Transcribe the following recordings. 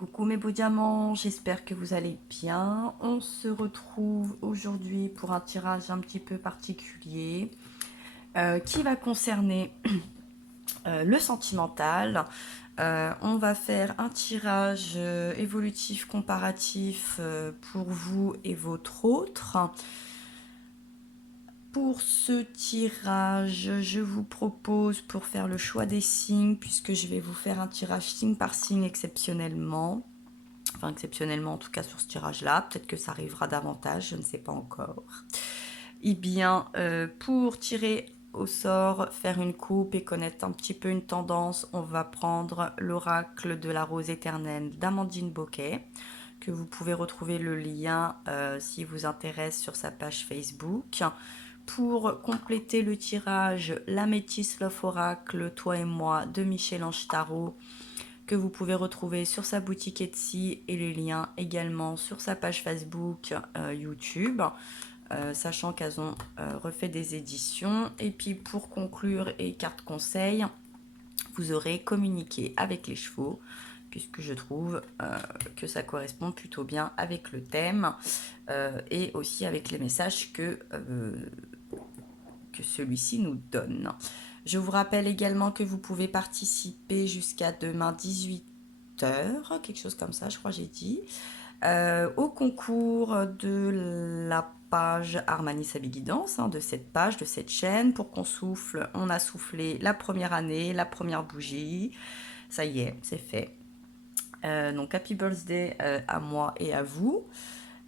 Coucou mes beaux diamants, j'espère que vous allez bien. On se retrouve aujourd'hui pour un tirage un petit peu particulier qui va concerner le sentimental. On va faire un tirage évolutif comparatif pour vous et votre autre. Pour ce tirage, je vous propose pour faire le choix des signes, puisque je vais vous faire un tirage signe par signe exceptionnellement. Enfin, exceptionnellement en tout cas sur ce tirage-là. Peut-être que ça arrivera davantage, je ne sais pas encore. Eh bien, pour tirer au sort, faire une coupe et connaître un petit peu une tendance, on va prendre l'oracle de la rose éternelle d'Amandine Boquet, que vous pouvez retrouver le lien si vous intéresse sur sa page Facebook. Pour compléter le tirage, la Métis Love Oracle, toi et moi, de Michel-Ange Tarot, que vous pouvez retrouver sur sa boutique Etsy et les liens également sur sa page Facebook, YouTube, sachant qu'elles ont refait des éditions. Et puis pour conclure et carte conseil, vous aurez communiqué avec les chevaux, puisque je trouve que ça correspond plutôt bien avec le thème et aussi avec les messages que celui-ci nous donne. Je vous rappelle également que vous pouvez participer jusqu'à demain 18h, quelque chose comme ça, je crois que j'ai dit, au concours de la page Armani Sabi Guidance, de cette page, de cette chaîne. Pour qu'on souffle, on a soufflé la première année, la première bougie. Ça y est, c'est fait. Donc happy birthday à moi et à vous.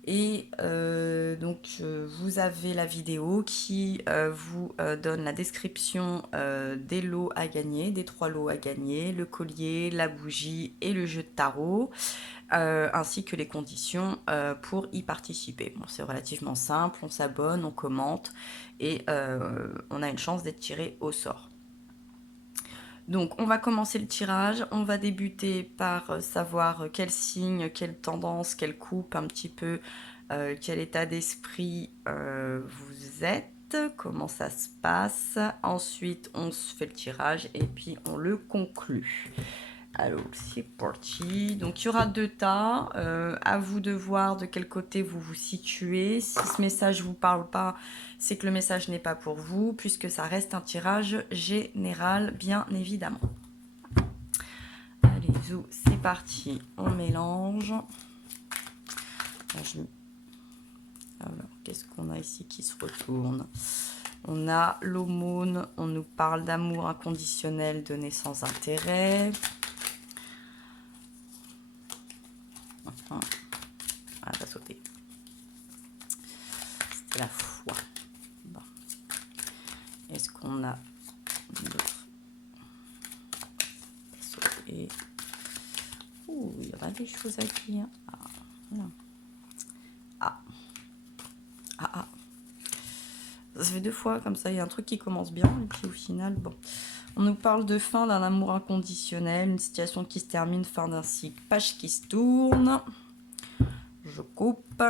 Et vous avez la vidéo qui vous donne la description des lots à gagner, des 3 lots à gagner, le collier, la bougie et le jeu de tarot, ainsi que les conditions pour y participer. Bon, c'est relativement simple, on s'abonne, on commente et on a une chance d'être tiré au sort. Donc on va commencer le tirage, on va débuter par savoir quel signe, quelle tendance, quelle coupe, un petit peu quel état d'esprit vous êtes, comment ça se passe. Ensuite on se fait le tirage et puis on le conclut. Alors c'est parti. Donc il y aura 2 tas, à vous de voir de quel côté vous vous situez. Si ce message ne vous parle pas, c'est que le message n'est pas pour vous, puisque ça reste un tirage général, bien évidemment. Allez, zou, c'est parti, on mélange. Alors, qu'est-ce qu'on a ici qui se retourne? On a l'aumône, on nous parle d'amour inconditionnel donné sans intérêt. Ah, ça a sauté. C'était la foi. Bon. Est-ce qu'on a d'autres? Et... ouh, il y aura des choses à dire. Ah, non. Ah. Ah, ah. Ça fait 2 fois comme ça, il y a un truc qui commence bien, et puis au final, bon. On nous parle de fin d'un amour inconditionnel, une situation qui se termine, fin d'un cycle, page qui se tourne. Je coupe.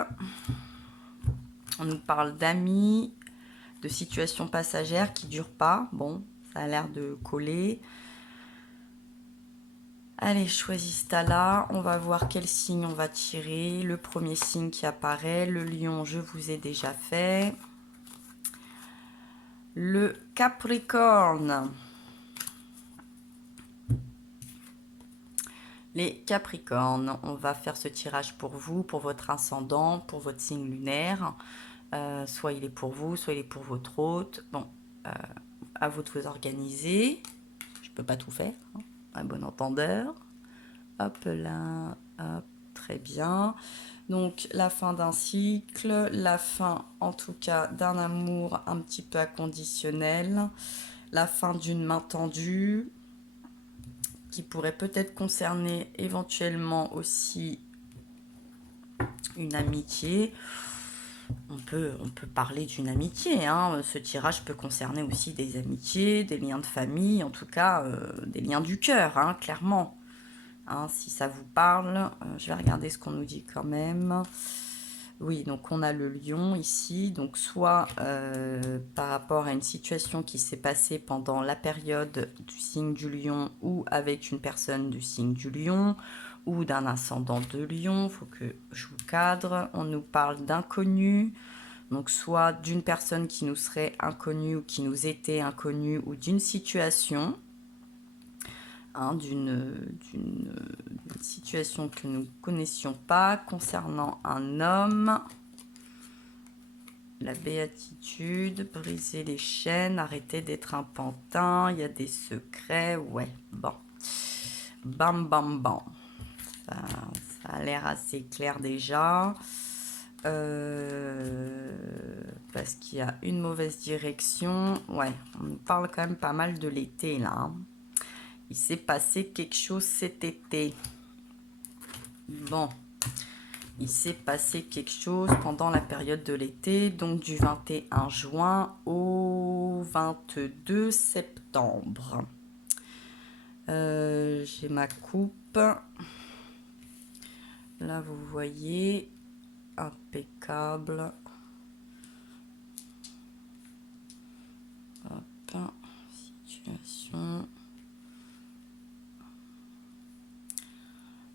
On nous parle d'amis, de situations passagères qui ne durent pas. Bon, ça a l'air de coller. Allez, choisis ce tas-là. On va voir quel signe on va tirer. Le premier signe qui apparaît, le lion, je vous ai déjà fait. Le Capricorne. Les Capricornes, on va faire ce tirage pour vous, pour votre ascendant, pour votre signe lunaire. Soit il est pour vous, soit il est pour votre hôte. Bon, à vous de vous organiser. Je ne peux pas tout faire, hein, un bon entendeur. Hop là, hop, très bien. Donc la fin d'un cycle, la fin en tout cas d'un amour un petit peu inconditionnel, la fin d'une main tendue, qui pourrait peut-être concerner éventuellement aussi une amitié. On peut parler d'une amitié, hein. Ce tirage peut concerner aussi des amitiés, des liens de famille, en tout cas des liens du cœur, hein, clairement. Hein, si ça vous parle, je vais regarder ce qu'on nous dit quand même. Oui, donc on a le lion ici, donc soit par rapport à une situation qui s'est passée pendant la période du signe du lion ou avec une personne du signe du lion, ou d'un ascendant de Lion. Il faut que je vous cadre. On nous parle d'inconnu, donc soit d'une personne qui nous serait inconnue ou qui nous était inconnue, ou d'une situation, hein, d'une situation que nous ne connaissions pas concernant un homme. La béatitude, briser les chaînes, arrêter d'être un pantin, il y a des secrets, ouais, bon. Bam, bam, bam. Ça a l'air assez clair déjà. Parce qu'il y a une mauvaise direction. Ouais, on nous parle quand même pas mal de l'été, là. Hein. Il s'est passé quelque chose cet été. Bon. Il s'est passé quelque chose pendant la période de l'été, donc du 21 juin au 22 septembre. J'ai ma coupe. Là, vous voyez, impeccable. Hop, situation.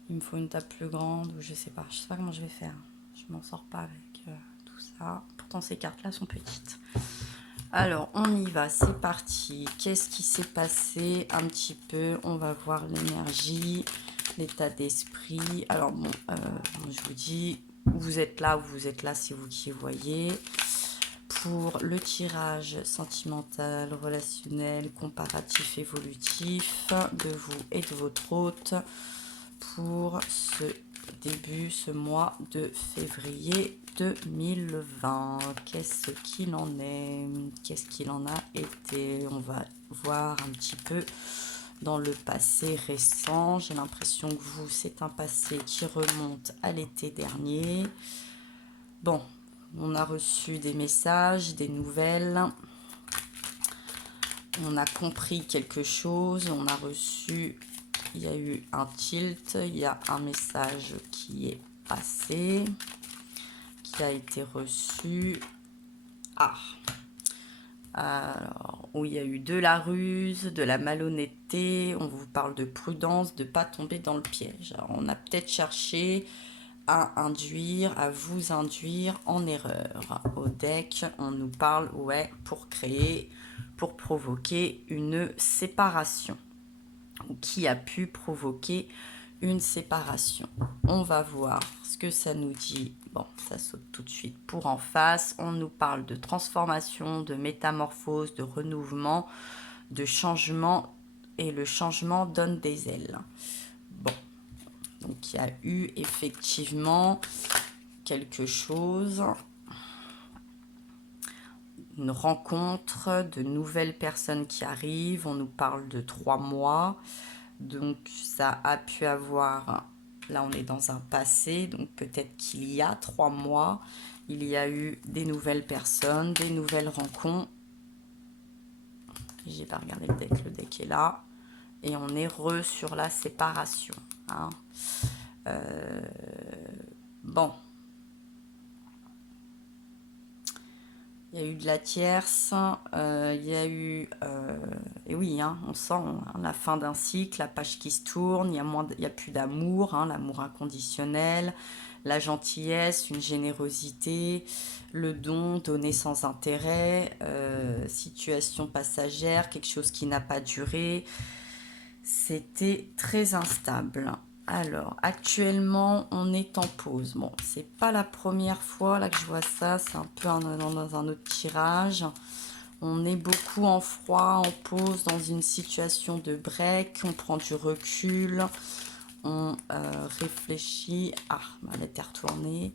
Il me faut une table plus grande ou je sais pas comment je vais faire. Je m'en sors pas avec tout ça. Pourtant, ces cartes-là sont petites. Alors, on y va, c'est parti. Qu'est-ce qui s'est passé un petit peu? On va voir l'énergie, l'état d'esprit. Alors bon, je vous dis, vous êtes là, c'est vous qui voyez. Pour le tirage sentimental, relationnel, comparatif, évolutif de vous et de votre hôte pour ce mois de février 2020. Qu'est-ce qu'il en est? Qu'est-ce qu'il en a été? On va voir un petit peu dans le passé récent. J'ai l'impression que vous, c'est un passé qui remonte à l'été dernier. Bon, on a reçu des messages, des nouvelles. On a compris quelque chose. On a reçu... Il y a eu un tilt, il y a un message qui est passé, qui a été reçu. Ah, alors, où il y a eu de la ruse, de la malhonnêteté, on vous parle de prudence, de ne pas tomber dans le piège. Alors, on a peut-être cherché à vous induire en erreur. Au deck, on nous parle, ouais, pour provoquer une séparation. Qui a pu provoquer une séparation. On va voir ce que ça nous dit. Bon, ça saute tout de suite pour en face. On nous parle de transformation, de métamorphose, de renouvellement, de changement. Et le changement donne des ailes. Bon, donc il y a eu effectivement quelque chose. Une rencontre, de nouvelles personnes qui arrivent. On nous parle de 3 mois. Donc ça a pu avoir, là on est dans un passé, donc peut-être qu'il y a 3 mois, il y a eu des nouvelles personnes, des nouvelles rencontres. J'ai pas regardé le deck est là. Et on est sur la séparation. Hein. Bon. Il y a eu de la tierce, il y a eu... et oui, hein, on sent la fin d'un cycle, la page qui se tourne, il y a plus d'amour, hein, l'amour inconditionnel, la gentillesse, une générosité, le don donné sans intérêt, situation passagère, quelque chose qui n'a pas duré. C'était très instable. Alors, actuellement, on est en pause. Bon, c'est pas la première fois là que je vois ça. C'est un peu dans un autre tirage. On est beaucoup en froid, en pause, dans une situation de break. On prend du recul. On réfléchit. Ah, elle était retournée.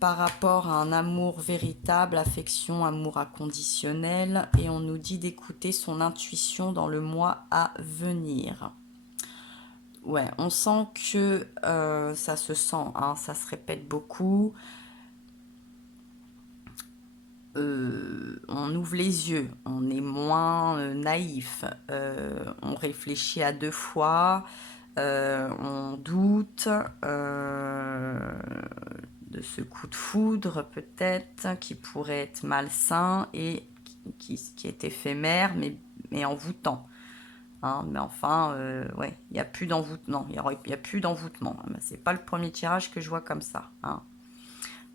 Par rapport à un amour véritable, affection, amour inconditionnel. Et on nous dit d'écouter son intuition dans le mois à venir. Ouais, on sent que ça se sent, hein, ça se répète beaucoup. On ouvre les yeux, on est moins naïf, on réfléchit à 2 fois, on doute de ce coup de foudre peut-être qui pourrait être malsain et qui est éphémère mais envoûtant. hein, mais enfin, ouais, il n'y a plus d'envoûtement. Il y a plus d'envoûtement. C'est pas le premier tirage que je vois comme ça, hein.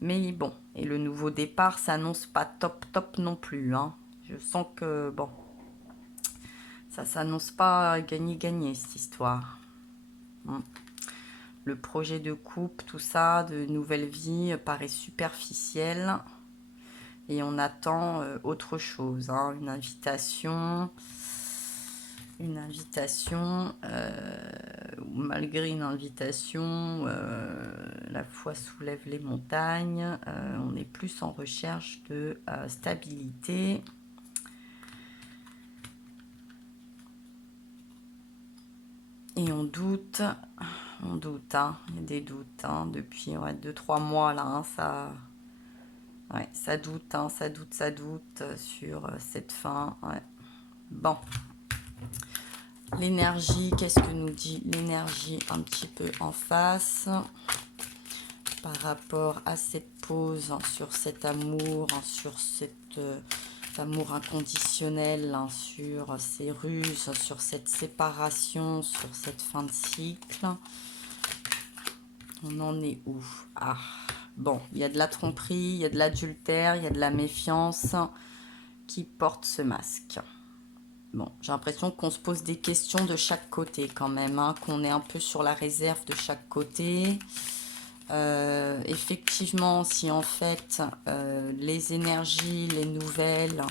Mais bon, et le nouveau départ s'annonce pas top top non plus, hein. Je sens que, bon, ça s'annonce pas gagner cette histoire. Hmm. Le projet de couple, tout ça, de nouvelle vie, paraît superficiel. Et on attend autre chose, hein, une invitation, malgré une invitation, la foi soulève les montagnes, on est plus en recherche de stabilité. Et on doute, hein, il y a des doutes, hein, depuis 2-3 mois là, hein, ouais, ça doute, hein, ça doute sur cette fin, ouais. Bon. L'énergie, qu'est-ce que nous dit l'énergie un petit peu en face par rapport à cette pause, hein, sur cet amour, hein, sur cet amour inconditionnel, hein, sur ces ruses, sur cette séparation, sur cette fin de cycle. On en est où? Ah, bon, il y a de la tromperie, il y a de l'adultère, il y a de la méfiance qui porte ce masque. Bon, j'ai l'impression qu'on se pose des questions de chaque côté quand même, hein, qu'on est un peu sur la réserve de chaque côté. Effectivement, si en fait les énergies, les nouvelles,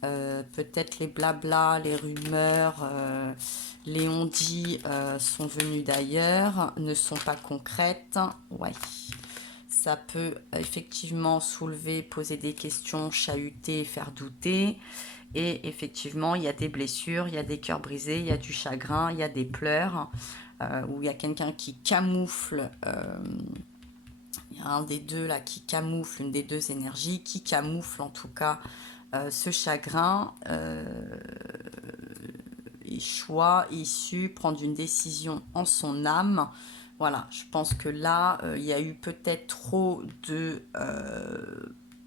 peut-être les blabla, les rumeurs, les on-dit sont venus d'ailleurs, ne sont pas concrètes, ouais. Ça peut effectivement soulever, poser des questions, chahuter, faire douter. Et effectivement, il y a des blessures, il y a des cœurs brisés, il y a du chagrin, il y a des pleurs, où il y a quelqu'un qui camoufle, il y a un des deux là qui camoufle, une des deux énergies, qui camoufle en tout cas ce chagrin, et choix issu, prendre une décision en son âme. Voilà, je pense que là, il y a eu peut-être trop de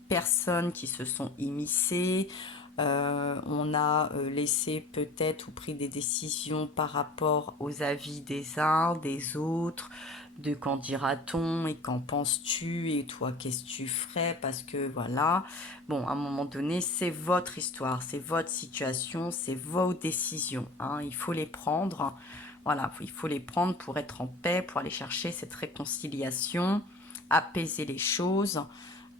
personnes qui se sont immiscées. On a laissé peut-être ou pris des décisions par rapport aux avis des uns, des autres, de qu'en dira-t-on et qu'en penses-tu et toi qu'est-ce que tu ferais, parce que voilà, bon, à un moment donné, c'est votre histoire, c'est votre situation, c'est vos décisions, hein, il faut les prendre, voilà, il faut les prendre pour être en paix, pour aller chercher cette réconciliation, apaiser les choses,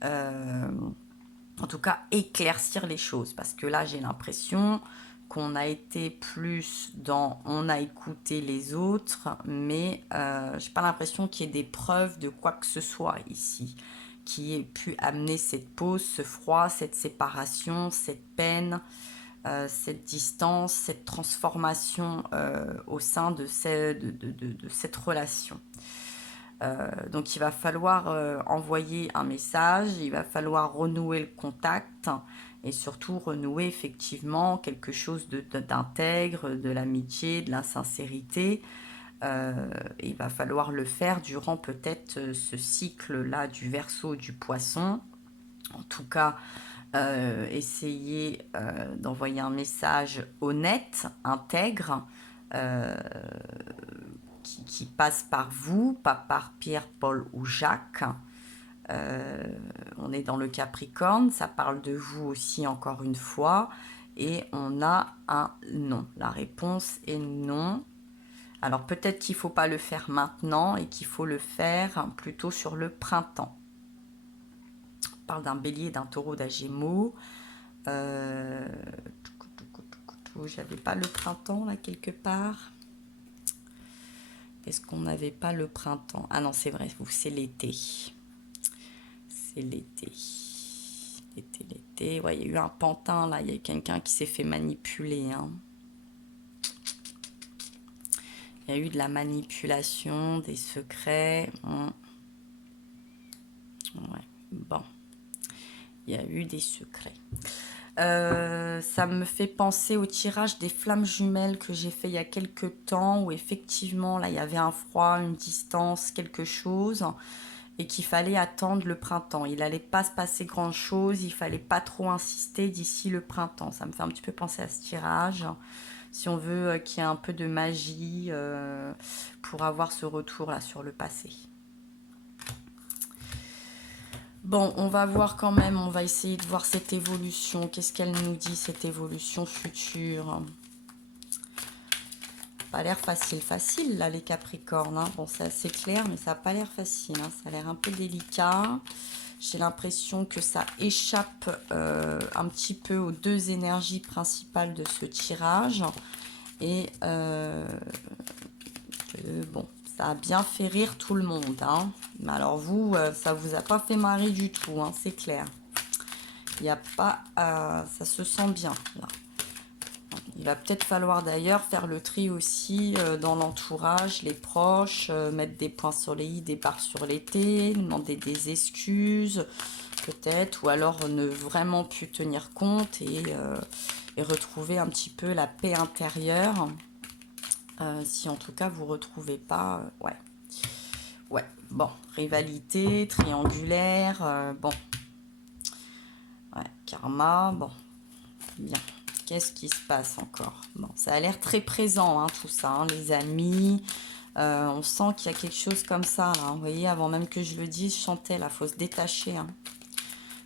en tout cas éclaircir les choses, parce que là j'ai l'impression qu'on a été plus dans on a écouté les autres, mais j'ai pas l'impression qu'il y ait des preuves de quoi que ce soit ici qui ait pu amener cette pause, ce froid, cette séparation, cette peine, cette distance, cette transformation au sein de cette relation. Donc il va falloir envoyer un message, il va falloir renouer le contact et surtout renouer effectivement quelque chose d'intègre, de l'amitié, de la sincérité. Il va falloir le faire durant peut-être ce cycle-là du Verseau, du Poisson. En tout cas, essayer d'envoyer un message honnête, intègre, euh, qui passe par vous, pas par Pierre, Paul ou Jacques. On est dans le Capricorne, ça parle de vous aussi encore une fois. Et on a un non. La réponse est non. Alors peut-être qu'il ne faut pas le faire maintenant et qu'il faut le faire plutôt sur le printemps. On parle d'un bélier, d'un taureau, d'un gémeaux. J'avais pas le printemps là quelque part. Est-ce qu'on n'avait pas le printemps? Ah non, c'est vrai, c'est l'été. C'est l'été. L'été. Ouais, il y a eu un pantin là, il y a eu quelqu'un qui s'est fait manipuler, hein. Il y a eu de la manipulation, des secrets. Ouais, bon. Il y a eu des secrets. Ça me fait penser au tirage des flammes jumelles que j'ai fait il y a quelques temps, où effectivement, là, il y avait un froid, une distance, quelque chose, et qu'il fallait attendre le printemps. Il n'allait pas se passer grand-chose, il fallait pas trop insister d'ici le printemps. Ça me fait un petit peu penser à ce tirage. si on veut qu'il y ait un peu de magie pour avoir ce retour là sur le passé. Bon, on va voir quand même, on va essayer de voir cette évolution. Qu'est-ce qu'elle nous dit, cette évolution future? Pas l'air facile, là, les Capricornes. Hein. Bon, c'est assez clair, mais ça n'a pas l'air facile. Hein. Ça a l'air un peu délicat. J'ai l'impression que ça échappe un petit peu aux deux énergies principales de ce tirage. Et bon, ça a bien fait rire tout le monde. Hein. Mais alors vous, ça vous a pas fait marrer du tout, hein, c'est clair. Il n'y a pas... ça se sent bien, là. Il va peut-être falloir d'ailleurs faire le tri aussi dans l'entourage, les proches, mettre des points sur les i, des barres sur les t, demander des excuses peut-être, ou alors ne vraiment plus tenir compte et retrouver un petit peu la paix intérieure. Si en tout cas vous ne retrouvez pas, ouais. Ouais, bon, rivalité, triangulaire, bon. Ouais, karma, bon, bien. Qu'est-ce qui se passe encore? Bon, ça a l'air très présent, hein, tout ça, hein, les amis. On sent qu'il y a quelque chose comme ça, là. Vous voyez, avant même que je le dise, je chantais, là, il faut se détacher. Hein.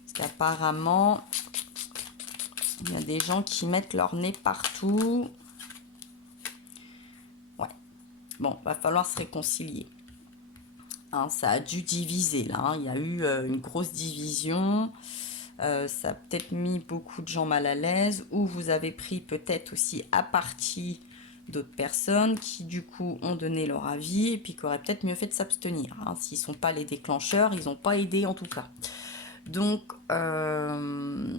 Parce qu'apparemment, il y a des gens qui mettent leur nez partout. Ouais. Bon, va falloir se réconcilier. Hein, ça a dû diviser, là. Hein. Il y a eu une grosse division. Ça a peut-être mis beaucoup de gens mal à l'aise, ou vous avez pris peut-être aussi à partie d'autres personnes qui du coup ont donné leur avis et puis qui auraient peut-être mieux fait de s'abstenir. Hein. S'ils ne sont pas les déclencheurs, ils n'ont pas aidé en tout cas. Donc, je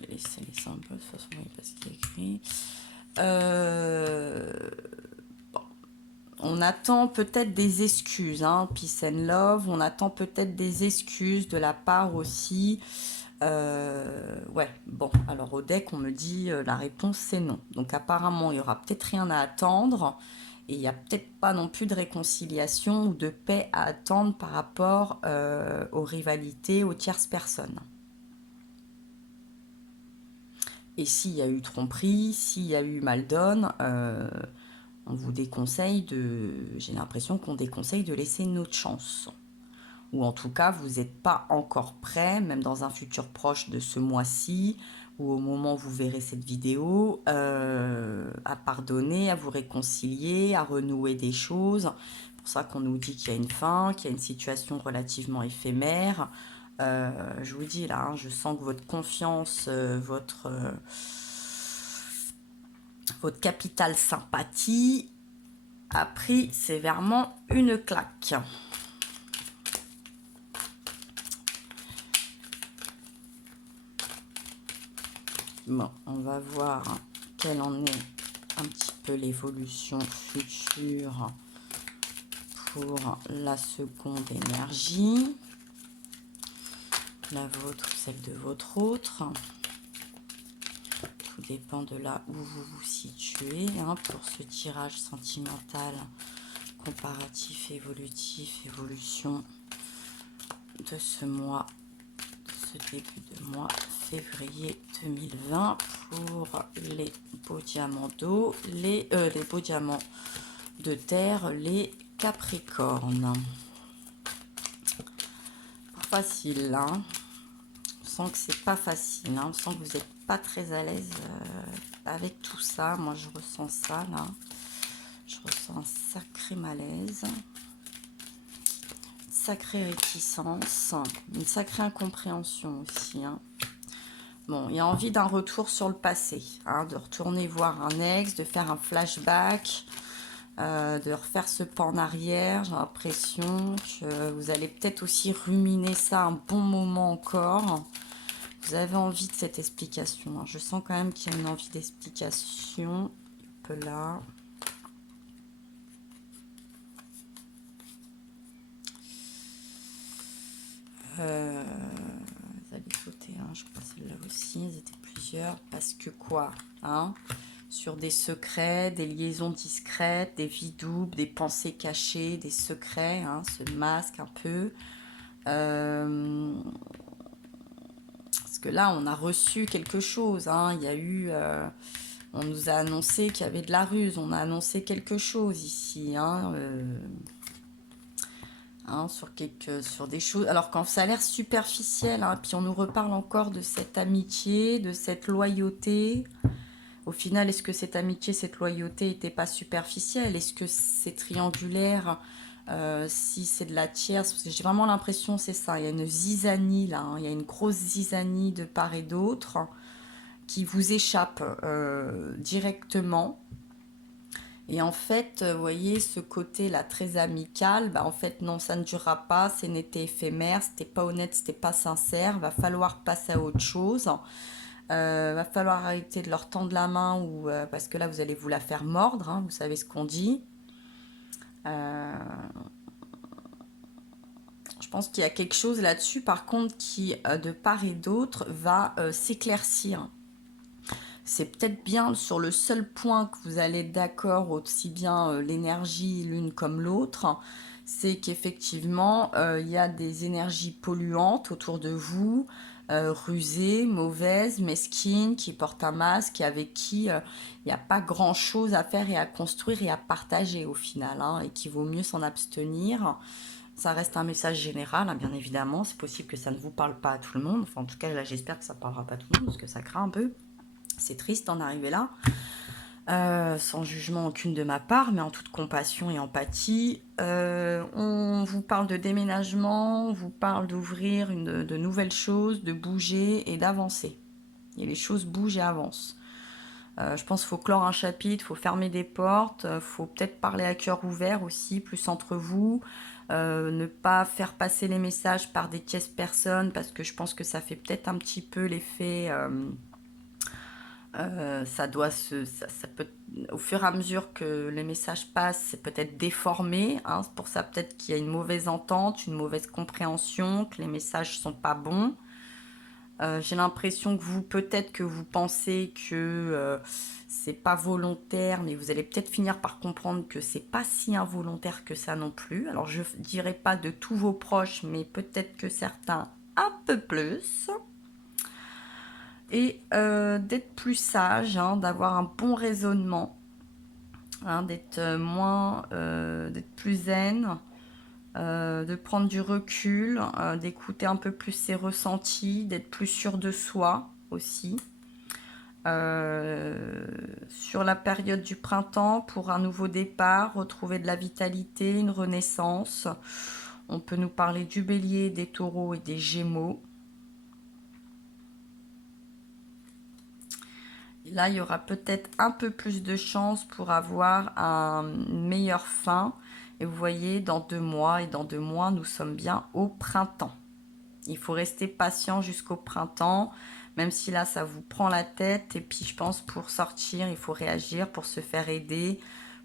vais laisser les symboles, de toute façon, oui, parce qu'il est écrit. On attend peut-être des excuses, hein, Peace and Love, on attend peut-être des excuses de la part aussi. Ouais, bon, alors au deck, on me dit la réponse c'est non. Donc apparemment, il y aura peut-être rien à attendre et il n'y a peut-être pas non plus de réconciliation ou de paix à attendre par rapport aux rivalités, aux tierces personnes. Et s'il y a eu tromperie, s'il y a eu mal donne, on vous déconseille de... J'ai l'impression qu'on déconseille de laisser une autre chance. Ou en tout cas, vous n'êtes pas encore prêt, même dans un futur proche de ce mois-ci, ou au moment où vous verrez cette vidéo, à pardonner, à vous réconcilier, à renouer des choses. C'est pour ça qu'on nous dit qu'il y a une fin, qu'il y a une situation relativement éphémère. Je vous dis là, hein, je sens que votre confiance, votre capital sympathie a pris sévèrement une claque. Bon, on va voir quelle en est un petit peu l'évolution future pour la seconde énergie. La vôtre ou celle de votre autre. Tout dépend de là où vous vous situez hein, pour ce tirage sentimental, comparatif, évolutif, évolution de ce mois, ce début de mois février 2020 pour les beaux diamants d'eau, les beaux diamants de terre, les Capricornes. Pas facile, hein. On sent que c'est pas facile, hein. On sent que vous n'êtes pas très à l'aise avec tout ça. Moi, je ressens ça, là. Je ressens un sacré malaise, une sacrée réticence, une sacrée incompréhension aussi, hein. Bon, il y a envie d'un retour sur le passé, hein, de retourner voir un ex, de faire un flashback, de refaire ce pas en arrière. J'ai l'impression que vous allez peut-être aussi ruminer ça un bon moment encore. Vous avez envie de cette explication. Hein. Je sens quand même qu'il y a une envie d'explication. Un peu là. Vous allez sauter, hein. Je crois celle-là aussi. Elles étaient plusieurs. Parce que quoi hein sur des secrets, des liaisons discrètes, des vies doubles, des pensées cachées, des secrets, hein, ce masque un peu. Ce que là, on a reçu quelque chose, hein. Il y a eu... on nous a annoncé qu'il y avait de la ruse. On a annoncé quelque chose ici, hein, hein, sur des choses... Alors, quand ça a l'air superficiel, hein, puis on nous reparle encore de cette amitié, de cette loyauté. Au final, est-ce que cette amitié, cette loyauté n'était pas superficielle? Est-ce que c'est triangulaire? Si c'est de la tierce, parce que j'ai vraiment l'impression, c'est ça, il y a une zizanie là, hein, il y a une grosse zizanie de part et d'autre qui vous échappe directement. Et en fait, vous voyez, ce côté-là très amical, bah, en fait, non, ça ne durera pas, c'était éphémère, c'était pas honnête, c'était pas sincère, va falloir passer à autre chose. Va falloir arrêter de leur tendre la main ou parce que là, vous allez vous la faire mordre, hein, vous savez ce qu'on dit. Euh, je pense qu'il y a quelque chose là-dessus, par contre, qui, de part et d'autre, va s'éclaircir. C'est peut-être bien sur le seul point que vous allez être d'accord, aussi bien l'énergie l'une comme l'autre, c'est qu'effectivement, il y a des énergies polluantes autour de vous, rusées, mauvaises, mesquines, qui portent un masque et avec qui il n'y a pas grand-chose à faire et à construire et à partager au final, hein, et qu'il vaut mieux s'en abstenir. Ça reste un message général, hein, bien évidemment. C'est possible que ça ne vous parle pas à tout le monde. Enfin, en tout cas, là, j'espère que ça ne parlera pas à tout le monde, parce que ça craint un peu. C'est triste d'en arriver là. Sans jugement aucune de ma part, mais en toute compassion et empathie. On vous parle de déménagement, on vous parle d'ouvrir de nouvelles choses, de bouger et d'avancer. Et les choses bougent et avancent. Je pense qu'il faut clore un chapitre, il faut fermer des portes, il faut peut-être parler à cœur ouvert aussi, plus entre vous. Ne pas faire passer les messages par des tierces personnes, parce que je pense que ça fait peut-être un petit peu l'effet... ça peut, au fur et à mesure que les messages passent, c'est peut-être déformé, hein. C'est pour ça peut-être qu'il y a une mauvaise entente, une mauvaise compréhension, que les messages sont pas bons. J'ai l'impression que vous, peut-être que vous pensez que c'est pas volontaire, mais vous allez peut-être finir par comprendre que c'est pas si involontaire que ça non plus. Alors je dirais pas de tous vos proches, mais peut-être que certains un peu plus. Et d'être plus sage, hein, d'avoir un bon raisonnement, hein, d'être d'être plus zen, de prendre du recul, d'écouter un peu plus ses ressentis, d'être plus sûr de soi aussi. Sur la période du printemps, pour un nouveau départ, retrouver de la vitalité, une renaissance. On peut nous parler du bélier, des taureaux et des gémeaux. Là, il y aura peut-être un peu plus de chance pour avoir une meilleure fin. Et vous voyez, dans 2 mois, et dans 2 mois, nous sommes bien au printemps. Il faut rester patient jusqu'au printemps, même si là, ça vous prend la tête. Et puis, je pense, pour sortir, il faut réagir, pour se faire aider,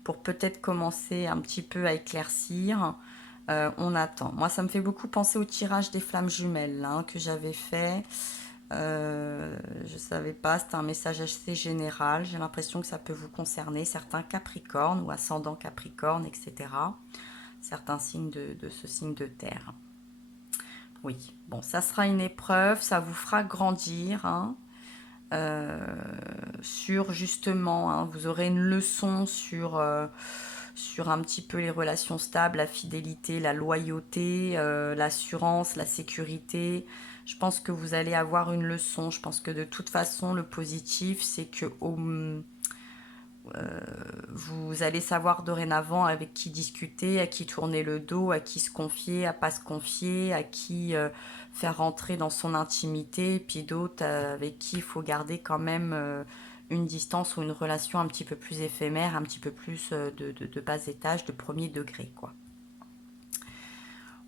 pour peut-être commencer un petit peu à éclaircir. On attend. Moi, ça me fait beaucoup penser au tirage des flammes jumelles là, hein, que j'avais fait. Je savais pas, c'était un message assez général. J'ai l'impression que ça peut vous concerner, certains Capricornes ou ascendants Capricorne, etc. Certains signes de ce signe de terre. Oui, bon, ça sera une épreuve, ça vous fera grandir, hein, sur justement, hein, vous aurez une leçon sur un petit peu les relations stables, la fidélité, la loyauté, l'assurance, la sécurité. Je pense que vous allez avoir une leçon. Je pense que de toute façon, le positif, c'est que vous allez savoir dorénavant avec qui discuter, à qui tourner le dos, à qui se confier, à pas se confier, à qui faire rentrer dans son intimité, et puis d'autres avec qui il faut garder quand même une distance ou une relation un petit peu plus éphémère, un petit peu plus de bas étage, de premier degré, quoi.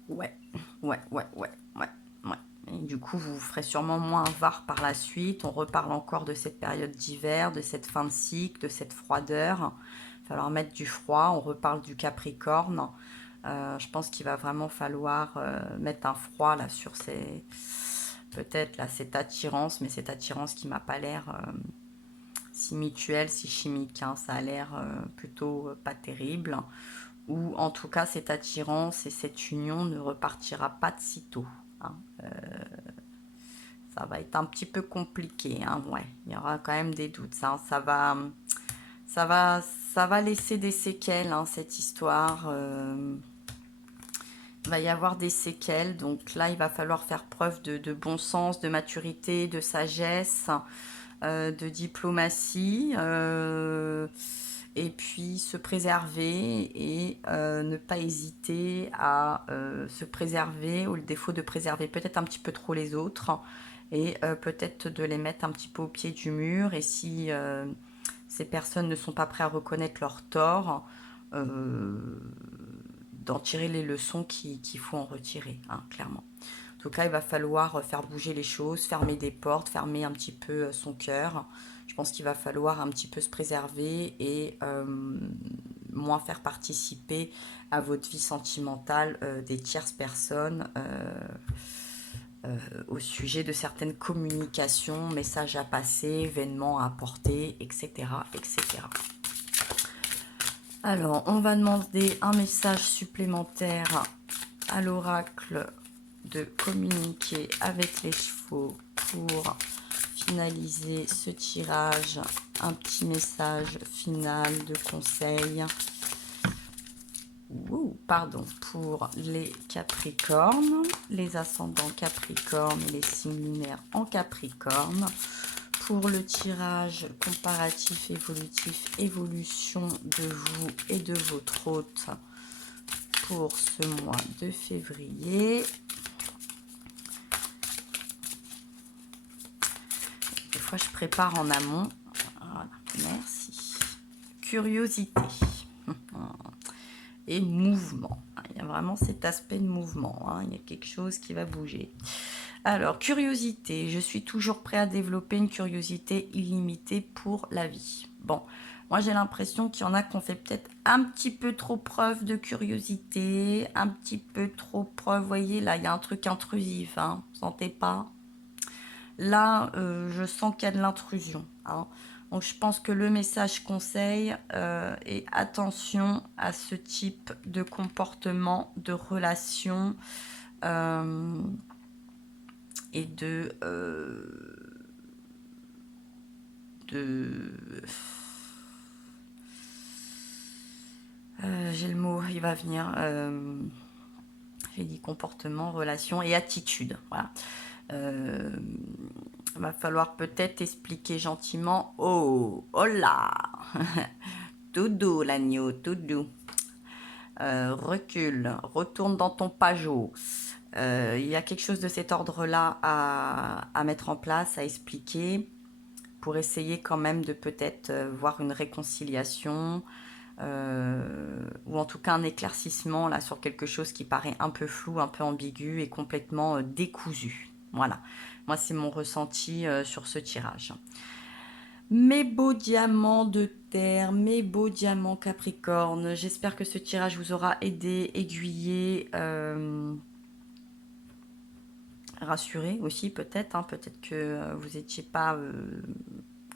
Ouais, ouais, ouais, ouais, ouais, ouais. Et du coup, vous ferez sûrement moins var par la suite. On reparle encore de cette période d'hiver, de cette fin de cycle, de cette froideur. Il va falloir mettre du froid. On reparle du Capricorne. Je pense qu'il va vraiment falloir mettre un froid là sur ces... Peut-être là, cette attirance, mais cette attirance qui m'a pas l'air si mutuelle, si chimique, hein. Ça a l'air plutôt pas terrible. Ou en tout cas, cette attirance et cette union ne repartira pas de sitôt, hein. Ça va être un petit peu compliqué, hein, ouais. Il y aura quand même des doutes, hein. Ça va laisser des séquelles, hein, cette histoire. Il va y avoir des séquelles, donc là, il va falloir faire preuve de bon sens, de maturité, de sagesse, de diplomatie, et puis se préserver et ne pas hésiter à se préserver, ou le défaut de préserver peut-être un petit peu trop les autres, et peut-être de les mettre un petit peu au pied du mur, et si ces personnes ne sont pas prêtes à reconnaître leur tort, d'en tirer les leçons qu'il faut en retirer, hein, clairement. En tout cas, il va falloir faire bouger les choses, fermer des portes, fermer un petit peu son cœur. Je pense qu'il va falloir un petit peu se préserver et moins faire participer à votre vie sentimentale des tierces personnes au sujet de certaines communications, messages à passer, événements à apporter, etc., etc. Alors, on va demander un message supplémentaire à l'oracle de communiquer avec les chevaux pour finaliser ce tirage. Un petit message final de conseil. Pardon, pour les Capricornes, les ascendants Capricorne et les signes lunaires en Capricorne. Pour le tirage comparatif, évolutif, évolution de vous et de votre hôte pour ce mois de février. Des fois, je prépare en amont. Voilà, merci. Curiosité et mouvement. Il y a vraiment cet aspect de mouvement, hein. Il y a quelque chose qui va bouger. Alors, curiosité. Je suis toujours prêt à développer une curiosité illimitée pour la vie. Bon, moi j'ai l'impression qu'il y en a qui ont fait peut-être un petit peu trop preuve de curiosité, un petit peu trop preuve. Vous voyez, là, il y a un truc intrusif, hein. Vous sentez pas? Là, je sens qu'il y a de l'intrusion, hein. Donc, je pense que le message conseil est attention à ce type de comportement, de relation et j'ai le mot, il va venir. J'ai dit comportement, relation et attitude. Voilà. Il va falloir peut-être expliquer gentiment. Oh, oh là. Tout doux l'agneau, tout doux. Recule, retourne dans ton pajot. Il y a quelque chose de cet ordre-là à mettre en place, à expliquer, pour essayer quand même de peut-être voir une réconciliation, ou en tout cas un éclaircissement là sur quelque chose qui paraît un peu flou, un peu ambigu et complètement décousu. Voilà, moi c'est mon ressenti sur ce tirage. Mes beaux diamants de terre, mes beaux diamants Capricorne, j'espère que ce tirage vous aura aidé, aiguillé, rassuré aussi peut-être, hein, peut-être que vous n'étiez pas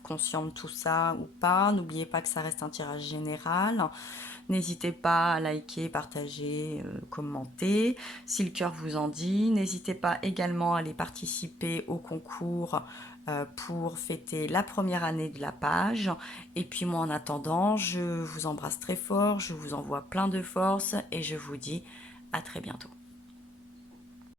conscient de tout ça ou pas. N'oubliez pas que ça reste un tirage général. N'hésitez pas à liker, partager, commenter si le cœur vous en dit. N'hésitez pas également à aller participer au concours pour fêter la première année de la page. Et puis moi en attendant, je vous embrasse très fort, je vous envoie plein de force et je vous dis à très bientôt.